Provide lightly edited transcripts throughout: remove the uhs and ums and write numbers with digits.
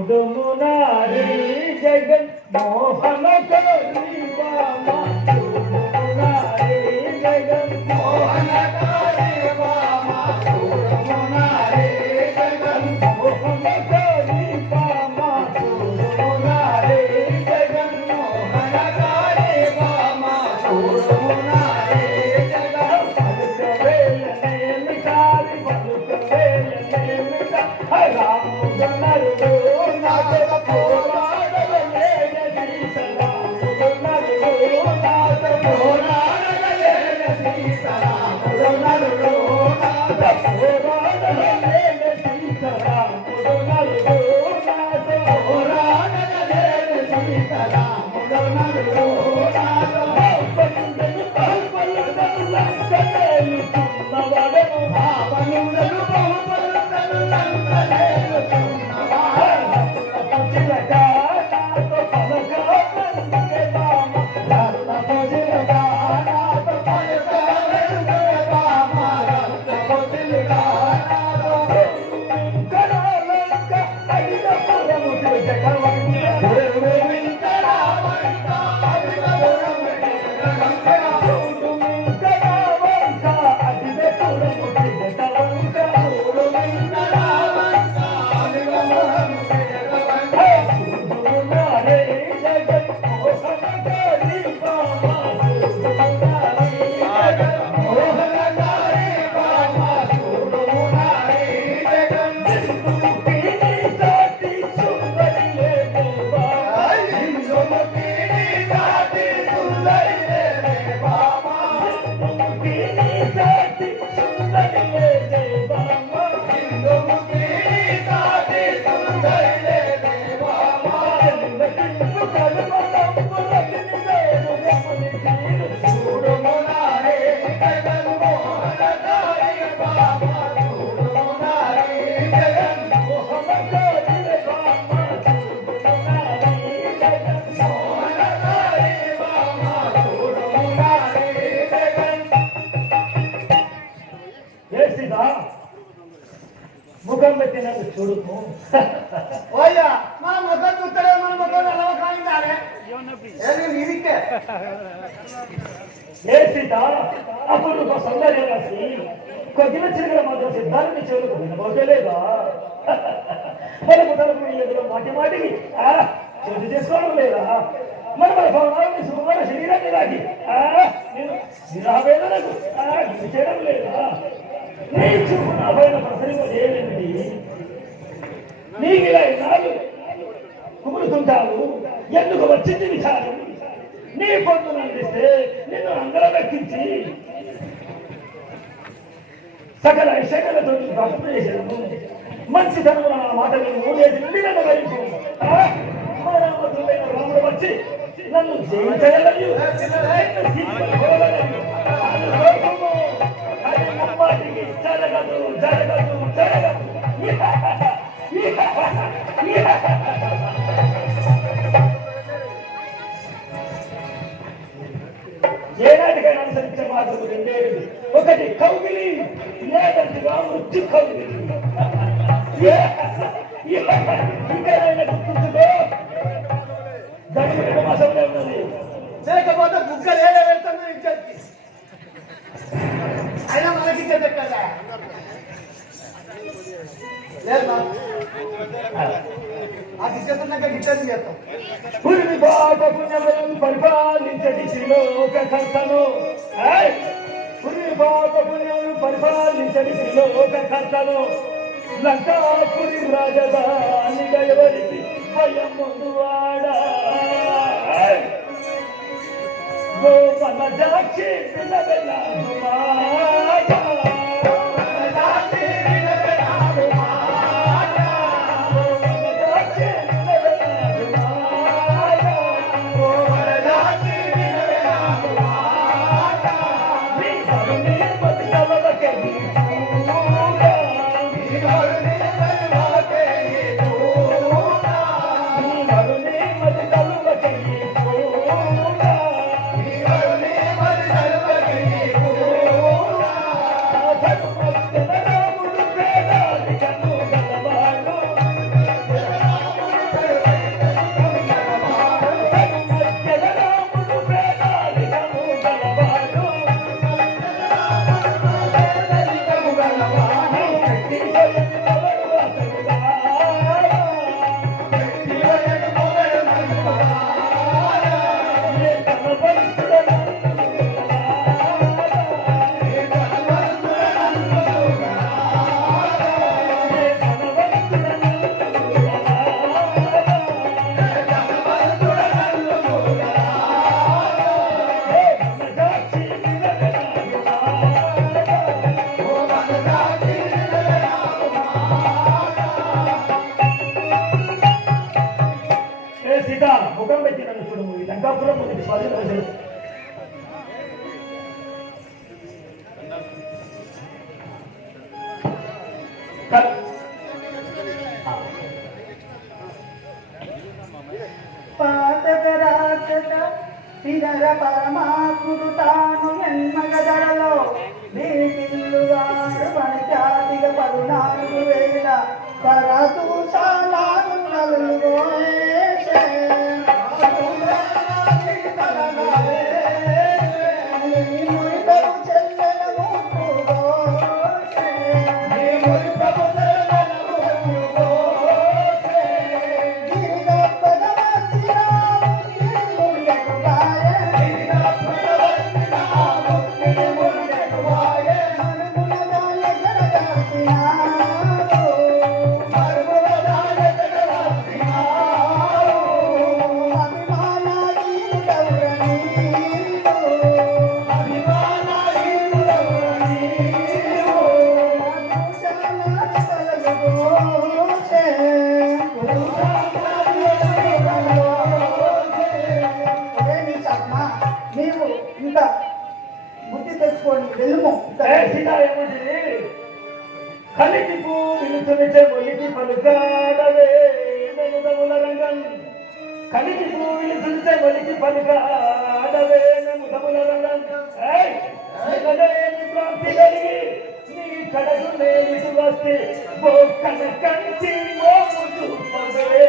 చూడుమునారి జగన్ మోహన కరి బామ చూడుమునారి జగన్ మోహన కరి బామ చూడుమునారి జగన్ మోహన కరి బామ చూడుమునారి జగన్ మోహన కరి బామ చూడుమునారి జగన్ పలుకవేలనే మిటాలి పలుకవేలనే మిటా రాముడు నాగ పోరాడలే సీతరా నాగ పోరాడలే సీతరా నాగ పోరాడలే సీతరా పోరాడలే సీతరా ముఖం పెట్టినట్టు చూడుకు మన ముఖం చూస్తలే మన ముఖం అలవా కాయిందాలే ఏ సీత అప్పుడు ఒక సౌందర్య రాసి కొద్దిన చిరుగల మాత్రం సిద్ధాన్ని చెవులకు వినబోతలేదా మన ముఠలకు ఎదురు మాటి మాటికి చేతి చేసుకోవడం లేదా మన మన భవనాన్ని సుకుమార శరీరాన్ని రాకి నేను నిరావేదనకు ఇది చేయడం లేదా నీ చూపు నా పైన ప్రసరిగా చేయలేమిటి నీకు ఇలా ఇన్నాళ్ళు కుమురుతుంటావు ఎందుకు వచ్చింది విచారం నీ పొద్దున అందిస్తే నిన్ను అందరం ఎక్కించి సకల ఐశ్వర్యాలతో భక్తి చేశాను మంచితనం నా మాట నేను మూడేసి నిండిన వైపు రాముడు వచ్చి నన్ను జయించగలరు ముమ్మాటికి జరగదు జరగదు జరగదు ఏనాటికైనా అనుసరించే మాటలు రెండేవి ఒకటి కౌగిలి లేదంటిగా మృత్యు కౌగిలి ఇంకేమైనా గుర్తుంచుకో దాని మాసంలో ఉన్నది లేకపోతే బుగ్గలు ఏదో వెళ్తాను ఇచ్చేది అయినా మనకి ఇచ్చేది కదా లేదు ఆ గిచ్చేస్తున్నాక గిచ్చేది చేస్తాం పురిమి బాట పుణ్యములను పరిపాలించటి శ్రీలోక కర్తను పురిమి బాట పుణ్యములను పరిపాలించటి శ్రీలోక కర్తను లంకాపురి రాజధానిగా ఎవరికి భయముందు వాడా గోపన జాక్షి పిల్లబెల్ల లంకాపురం ముందు స్వాధీనం చేసి పాతకరాచట తినర పరమాత్ముడు తాను ఎన్మగదరలో వీటిల్లుగాడు పనిచాతిగ 14,000 పరతూషాలాగు నలుగోయేసే బుద్ధి తెచ్చుకోండి వెళ్ళము కలికి పూవిలుతునిచే ఒలికి పలుకాడవే నముదముల రంగం కలికి పూవిలుతునిచే ఒలికి పలుకాడవే నముదముల రంగం ప్రాప్తి కలిగి నీ కడకు నేలిసి వస్తే బొక్కన కంచి మోము చూపవే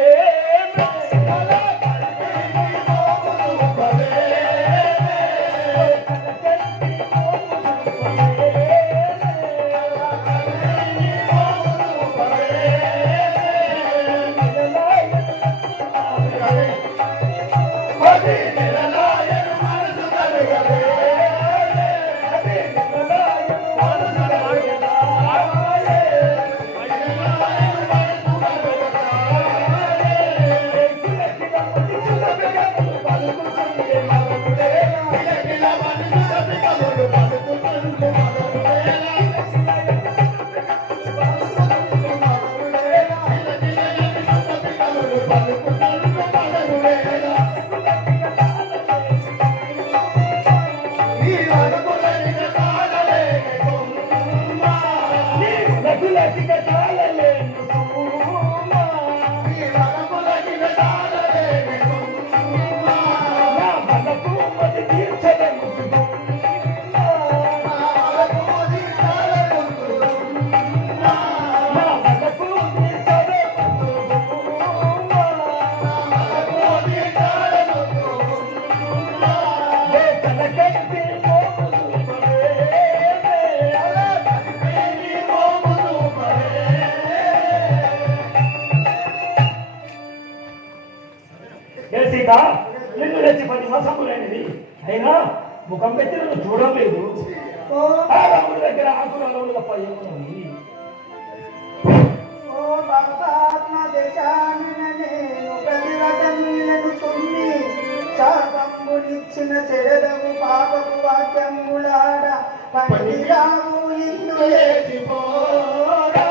సీత నిన్ను తెచ్చి 10 మాసములైనది అయినా ముఖం పెట్టి నన్ను చూడలేదు ఆ రాముడి దగ్గర ఆకురాలు తప్ప ఏమున్నది శాపంబునిచ్చిన చెరదము పాపపు వాక్యంబులాడ పండిరాము ఇల్లు లేచిపోరా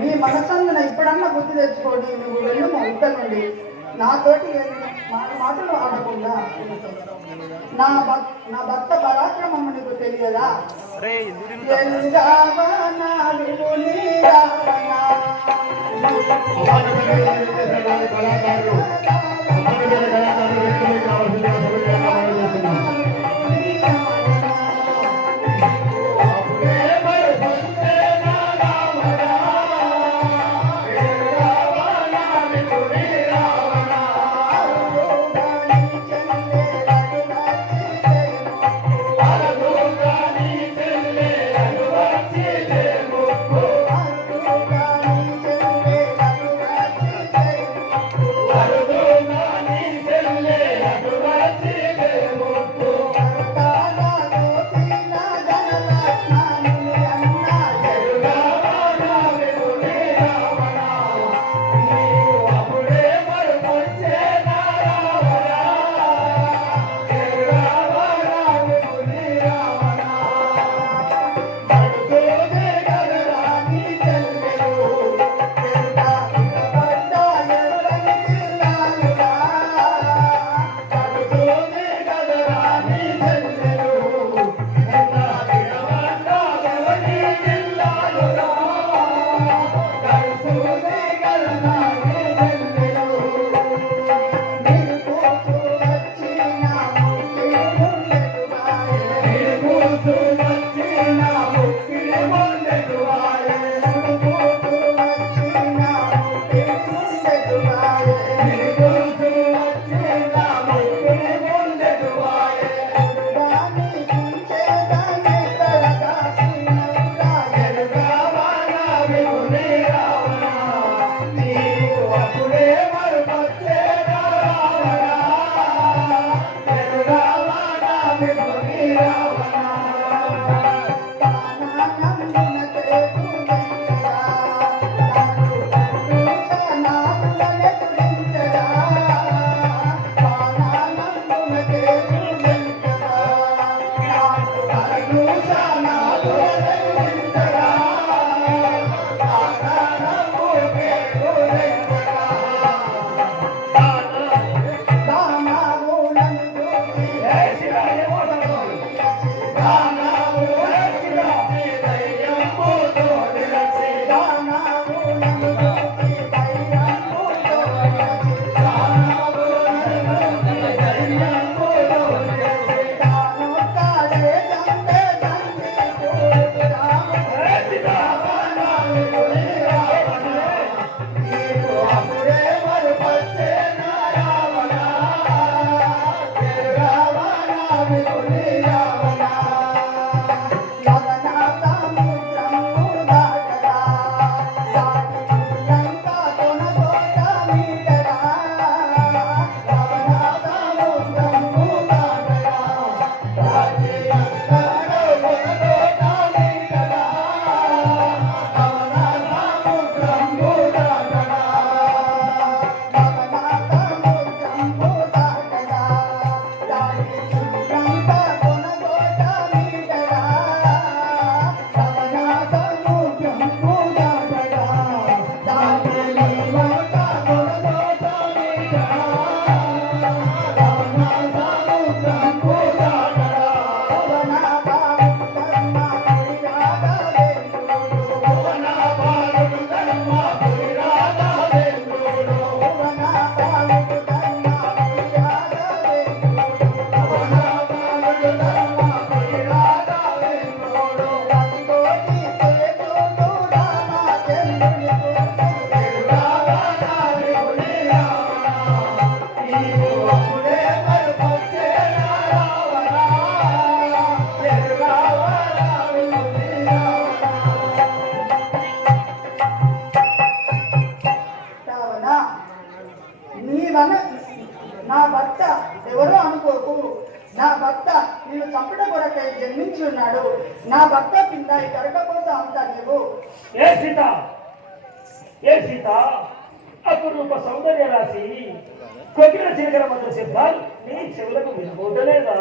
నీ మనసందున ఇప్పుడన్నా బుద్ధి తెచ్చుకోండి నువ్వు వెళ్ళు మా ఇంట నుండి నాతోటి మాటలు ఆడకుండా నా భర్త పరాక్రమం నీకు తెలియదా ఎల్లావనా విలుని రావనా కళాకారులు నా భర్త ఎవరో అనుకోకు. నా భర్త నేను చంపట కొరకై జన్మించి ఉన్నాడు. నా భర్త కింద ఈ కరక కోసం అంతా నీవు. ఏ సీత, ఏ సీత, అపురూప సౌందర్య రాశి కొద్దిన చిలకల మధ్య శబ్దాలు నీ చెవులకు వినబోటలేదా?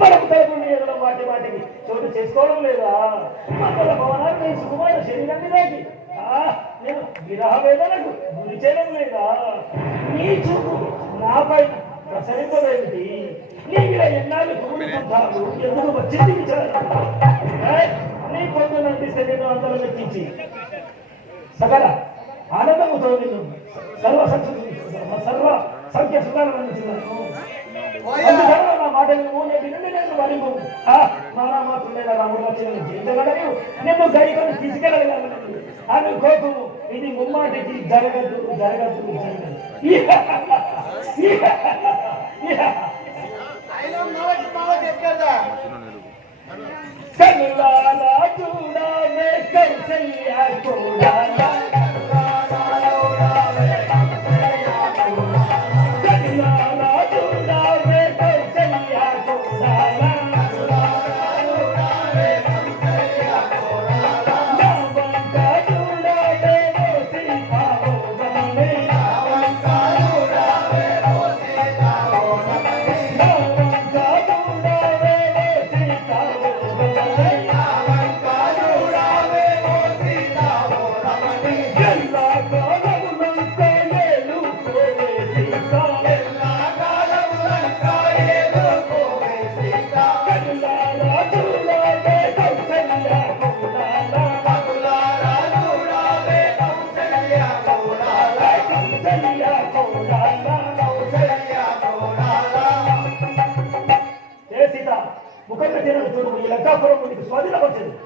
మనకు తరపు ఎదురు మాటి మాటికి చోటు చేసుకోవడం లేదా? మంగళ భవనాన్ని సుఖమైన శరీరాన్ని దాటి నేను విరహ వేదనకు గురి చేయడం లేదా? నీ చూపు నాపై ప్రసరింపలేమిటి? నీవిల ఎన్నాళ్ళు గురువు సంతాలు ఎందుకు వచ్చింది విచారణ నీ పొందు నడిపిస్తే నేను అందరం మెచ్చించి సకల ఆనందముతో నిన్ను సర్వ సంఖ్య సుఖాలను అందించినాను. అందువల్ల నా మాట నేటి నుండి నేను వరింపు నానా మాత్రమేలా రాముడు వచ్చిన జీవితగలరు నిన్ను గైకొని తీసుకెళ్ళగలను అని కోపము ఇది ముమ్మాటికి జరగదు జరగదు కనులారా చూడాలే కైసయ్యా చూడాలా స్వాధీనపరిచింది.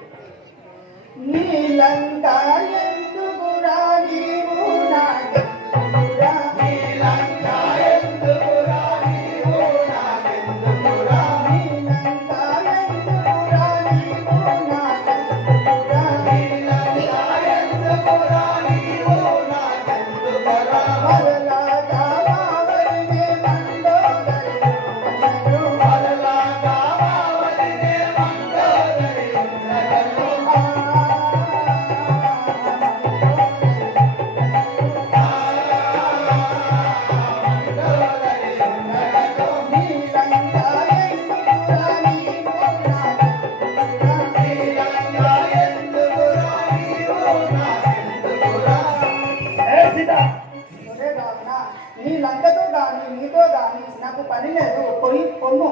నీలంతా ఎందుకురా నీవు నాకెందుకురా నీలంతా ఎందుకురా నీవు నాకెందుకురా నీలంతా ఎందుకురా నీవు నాకెందుకురా నీలంతా ఎందుకురా నీవు నాకెందుకురా వదలాగా మావడినే మండోదరి వదలాగా మావడినే మండోదరి నీ లంకతో గాని నీతో గాని నాకు పని లేదు పోయి పొమ్ము.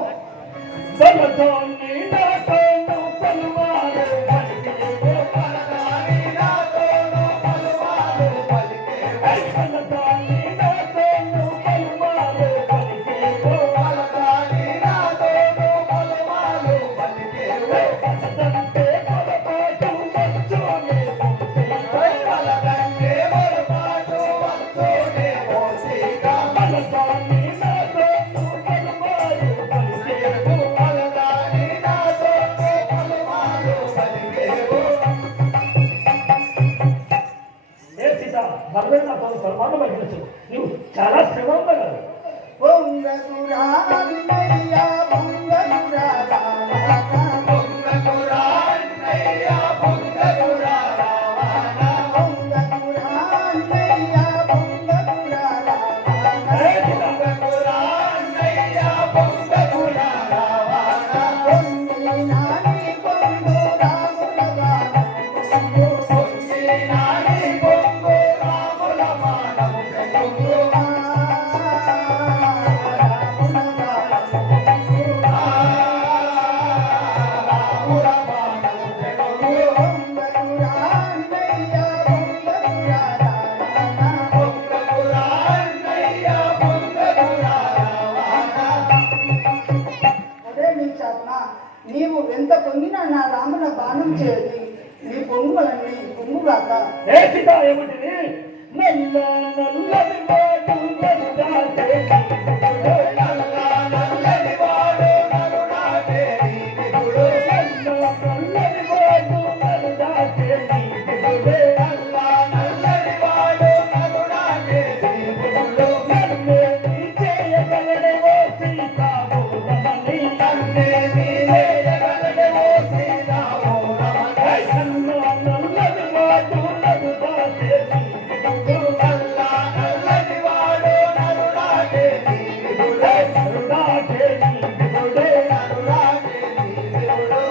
నువ్వు చాలా శ్రమ పొంగకురా అన్నయ్య పొంగకురా రావానా పొంగకురా అన్నయ్య పొంగకురా రావానా పొంగకురా అన్నయ్య పొంగకురా రావానా పొంగకురా అన్నయ్య పొంగకురా రావానా పొంగి నాని పొంగు రాముల వానము పొంగి నాని పొంగు రాముల వానము నీవు ఎంత పొంగినా నా రాముల బాణం చేది నీ పొంగులన్నీ పొంగుగాక. ఏ సీత ఏమిటిది నల్ల నల్లని వాడు నల్లని వాడు నలుడాటే నీవిడు నల్లని వాడు నలుడాటే నీవిడు నల్లని వాడు నలుడాటే నీవిడు నన్నే నీ చేయగలడేవో సీత బోధమని నన్నే నీ చేయగలడేవో సీత బోధమని నల్లని వాడు నలుడాటే నీవిడు నల్లని వాడు నలుడాటే నీవిడు నలుడాటే నీవిడు నలుడాటే నీవిడు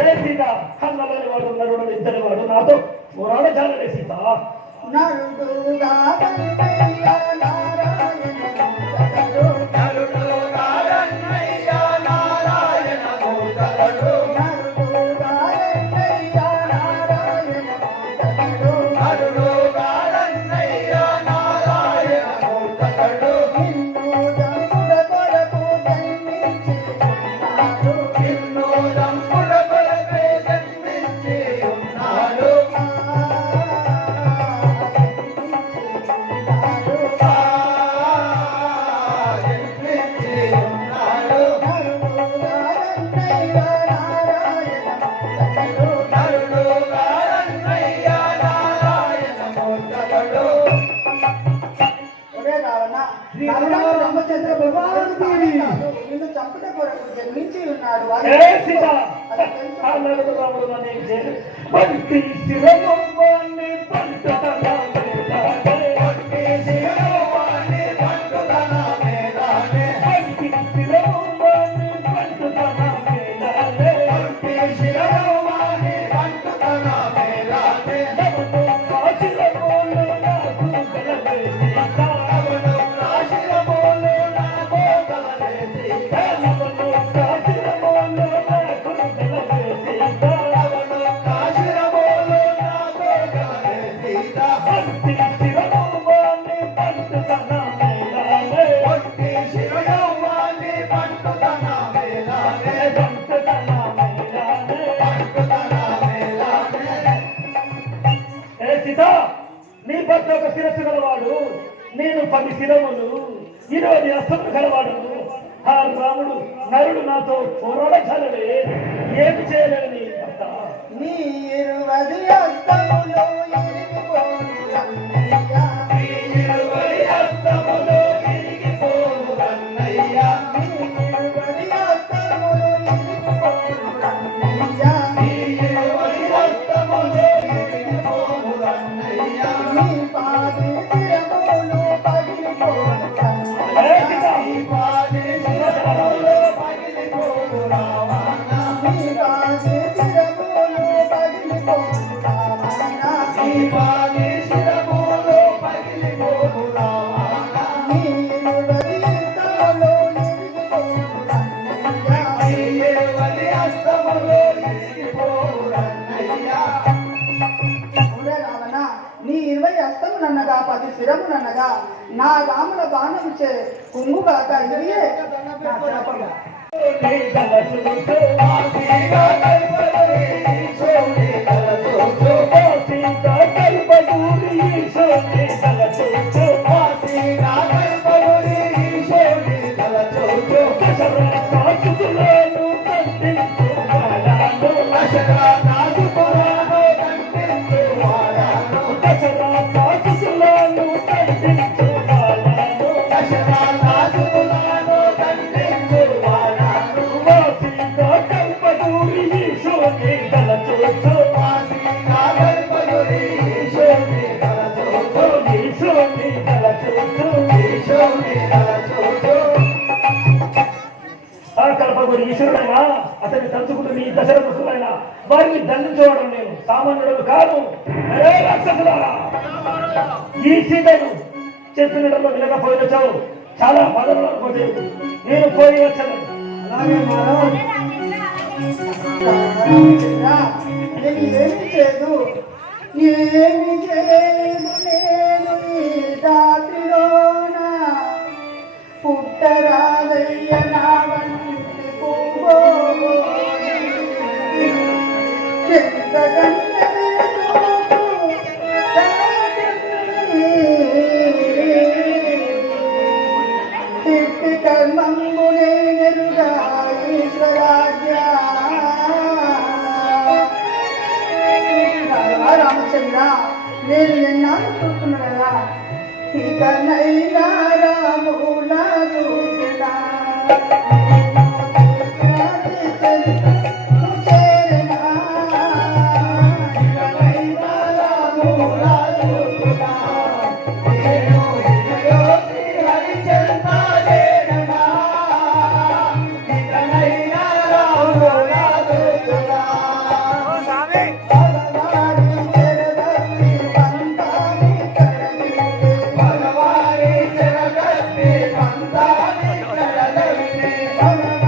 ఏ సీత కన్నలని వాడు నలుడు ఇద్దరి వాడు నాతో పోరాడ చాలనే సీత నరుడుగా కన్నయ్య నారాయణ నరుడు ఉన్నాడు ఏ సీత ఆ నరుడు రాముడు నన్ను ఏం చేయలేదు. పంటి శిరమొమ్మాన్ని పంటతనా మేలాడే. పంటి శిరమొమ్మాన్ని పంటతనా మేలాడే. పంటి శిరమొమ్మాన్ని పంటతనా మేలాడే. పంటి శిరమొమ్మాన్ని పంటతనా మేలాడే. నవను కాశిరమోలు నాకు గలవే సీత. నవను కాశిరమోలు నాకు గలవే సీత. నవను కాశిరమోలు నాకు గలవే సీత. నవను కాశిరమోలు నాకు గలవే సీత. పంటి శిరమొమ్మాన్ని పంటతనా మేలాడే. పంటి శిరమొమ్మాన్ని పంటతనా మేలాడే. పంటతనా మేలాడే. పంటతనా మేలాడే. ఏ సీత, నీ భర్త ఒక శిరస్సు గలవాడు, నేను 10 శిరములు 20 హస్తములు గలవాడు. ఆ రాముడు నరుడు నాతో పోరాడచాలే. ఏమి చేయలేడు నీ భర్త. నీ 20 హస్తములు ఇరిగిపోను రన్నయ్య. నీ 20 హస్తములు ఇరిగిపోను రన్నయ్య. నీ 20 హస్తములు ఇరిగిపోను రన్నయ్య. నీ 20 హస్తములు ఇరిగిపోను రన్నయ్య. నీ పాది శిరములు పగిలిపోను ఏ సీత, రన్నయ్య. ఈ పాది శిరములు పగిలిపోను రావణ. నీ పాది శిరములు పగిలిపోను రావణ. ఈ పాది శిరములు పగిలిపోను రావణ. నీ 20 హస్తములు ఇరిగిపోను రన్నయ్య. నీ 20 హస్తములు ఇరిగిపోను రన్నయ్య. ఒరే రావణ, నీ 20 హస్తములన్నగా 10 శిరములన్నగా నా రాముల బాణముచే కుంగుగాక ఇరిగే నా శాపము. నీ తలచుచు ఆసిగా కల్పదూరి సోని తలచుచు. ఆసిగా కల్పదూరి సోని తలచుచు. ఆసిగా కల్పదూరి సోని తలచుచు. దశరథాసుతులను ఖండించు వాడాను. దశరథాసుతులను ఖండించు వాడాను. దశరథాసుతులను ఖండించు వాడాను. దశరథాసుతులను ఖండించు వాడాను. వాసిగా కల్పదూరి సోని తలచుచు. వాసిగా కల్పదూరి సోని తలచుచు. సోని తలచుచు. సోని తలచుచు. ఆ కల్పగురి ఈశ్వరుడైనా అతన్ని తలుచుకుంటూ నీ దశరథులైనా వారిని దండించేవాడు నేను సామాన్యుడు కాదు. ఏ రాక్షసులారా, ఈ సీతను చెప్పినలో వినకపోయినచావు చాలా బాధలు అనుకోతే నేను పోయి వచ్చాను. నేను ఏమి చేయదు, ఏమి చేయదు నేను ఈ రాత్రిలోన. పుట్టరాదయ్య నా వంటి పువ్వోని. ఎంతకన్నా వెలుగు దాటిని. తిట్టి కర్మంబునే నెరుగా ఈశ్వరాజ్ఞ. రామచంద్ర, నేను ఎన్నాళ్ళు చూస్తున్నారా, ఇకనైనా రాముల చూసినా. ఇకనైనా రాముల చూసినా. హరిచంద్రేనా ఇకనైనా రాముల చూసినా. భగవాని చెరగత్తి పంతాని కడగితే. భగవాని చెరగత్తి పంతాని కడగితే. భగవాని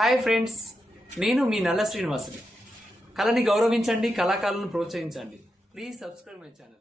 హాయ్ ఫ్రెండ్స్, నేను మీ నల్ల శ్రీనివాసుని. కళని గౌరవించండి, కళాకారులను ప్రోత్సహించండి. Please subscribe my channel.